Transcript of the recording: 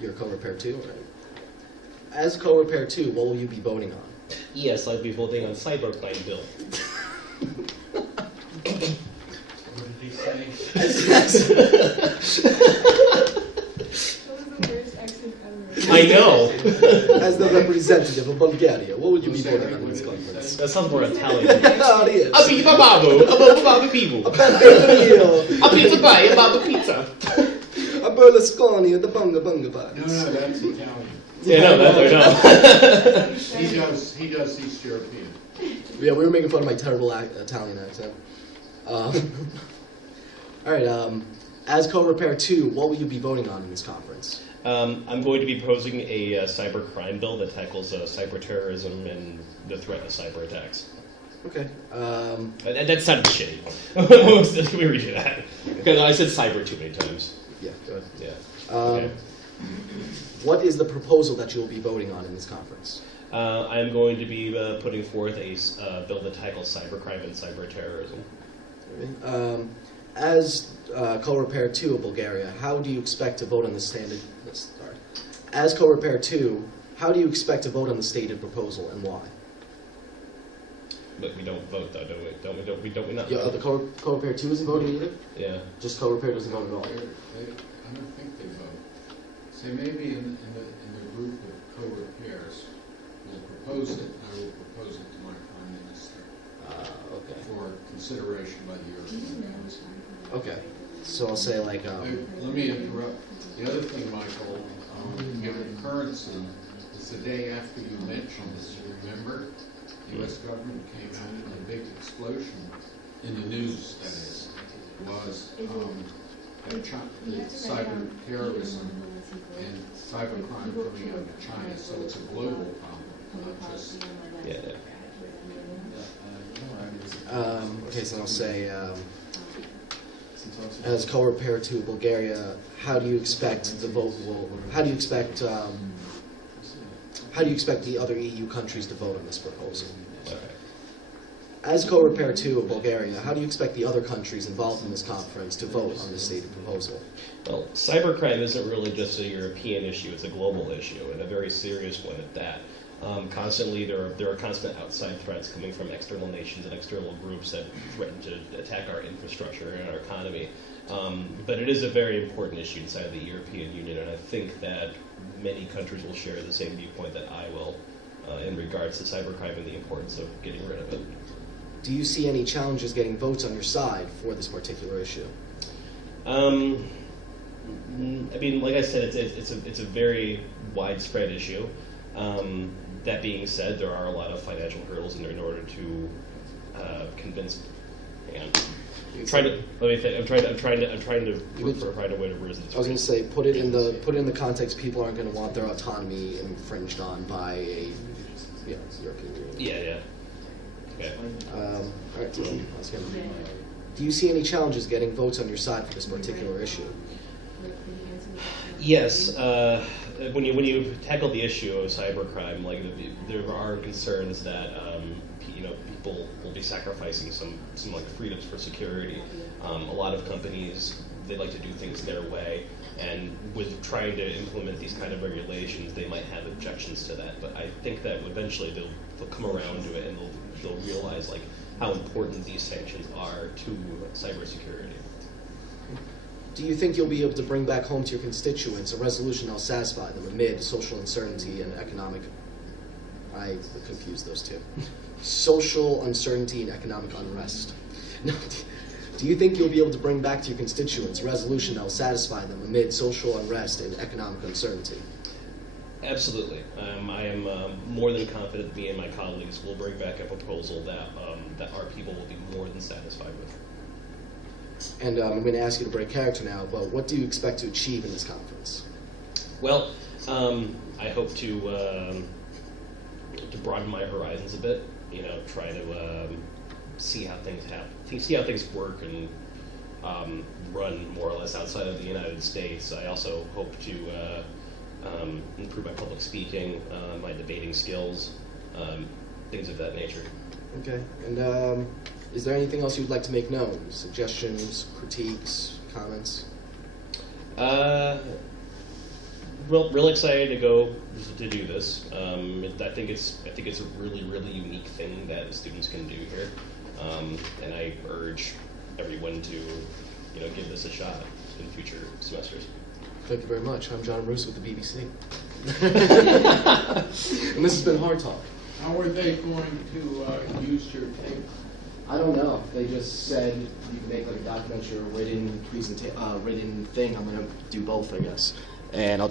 You're co-repair 2, right? As co-repair 2, what will you be voting on? Yes, I'll be voting on cybercrime bill. What did he say? I know. As the representative of Bulgaria, what would you be voting on in this conference? That sounds more Italian. No, it is. A pizza babu, a babu people. A Benvenuto, A pizza pie, a babu pizza. a Berlusconi, and the Bunga Bunga No, Bugs. no, that's Italian. Yeah, no, that I know. He does East European. Yeah, we were making fun of my terrible Italian accent. All right, as co-repair 2, what will you be voting on in this conference? I'm going to be proposing a cybercrime bill that tackles cyber terrorism and the threat of cyber attacks. Okay. That sounded shitty. Let me read you that. Because I said cyber too many times. Yeah, go ahead. Yeah. Okay. What is the proposal that you will be voting on in this conference? I'm going to be putting forth a bill that tackles cybercrime and cyber terrorism. As co-repair 2 of Bulgaria, how do you expect to vote on the standard? Sorry. As co-repair 2, how do you expect to vote on the stated proposal and why? But we don't vote, though, don't we? Don't we not? Yeah, the co-repair 2 isn't voting either. Yeah. Just co-repair doesn't vote at all. I don't think they vote. So maybe in the group of co-repairs, we'll propose it. I will propose it to my prime minister Okay. for consideration by the European Council. Okay. So I'll say like. Let me interrupt. The other thing, Michael, given currency, is the day after you mentioned this. You remember, the U.S. government came out with a big explosion in the news. That is, was the cyber terrorism and cybercrime coming out of China. So it's a global problem, not just. Yeah. Okay, so I'll say. As co-repair to Bulgaria, how do you expect the vote will? How do you expect the other EU countries to vote on this proposal? Okay. As co-repair to Bulgaria, how do you expect the other countries involved in this conference to vote on this stated proposal? Well, cybercrime isn't really just a European issue; it's a global issue, and a very serious one at that. Constantly, there are constant outside threats coming from external nations and external groups that threaten to attack our infrastructure and our economy. But it is a very important issue inside the European Union, and I think that many countries will share the same viewpoint that I will in regards to cybercrime and the importance of getting rid of it. Do you see any challenges getting votes on your side for this particular issue? I mean, like I said, it's a very widespread issue. That being said, there are a lot of financial hurdles in order to convince. I'm trying to look for a way to word this. I was going to say, put it in the context. People aren't going to want their autonomy infringed on by a European Union. Yeah. Okay. All right. So do you see any challenges getting votes on your side for this particular issue? Yes. When you tackle the issue of cybercrime, like there are concerns that people will be sacrificing some like freedoms for security. A lot of companies, they like to do things their way, and with trying to implement these kind of regulations, they might have objections to that. But I think that eventually they'll come around to it and they'll realize like how important these sanctions are to cybersecurity. Do you think you'll be able to bring back home to your constituents a resolution that'll satisfy them amid social uncertainty and economic... I confused those two. Social uncertainty and economic unrest. No. Do you think you'll be able to bring back to your constituents a resolution that'll satisfy them amid social unrest and economic uncertainty? Absolutely. I am more than confident me and my colleagues will bring back a proposal that our people will be more than satisfied with. And I'm going to ask you to break character now, but what do you expect to achieve in this conference? Well, I hope to broaden my horizons a bit. Try to see how things work and run more or less outside of the United States. I also hope to improve my public speaking, my debating skills, things of that nature. Okay. And is there anything else you'd like to make known? Suggestions, critiques, comments? Well, real excited to go to do this. I think it's a really unique thing that students can do here, and I urge everyone to give this a shot in future semesters. Thank you very much. I'm John Roos with the BBC. And this has been Hard Talk. How are they going to use your tape? I don't know. They just said you can make like a documentary or written thing. I'm going to do both, I guess. And I'll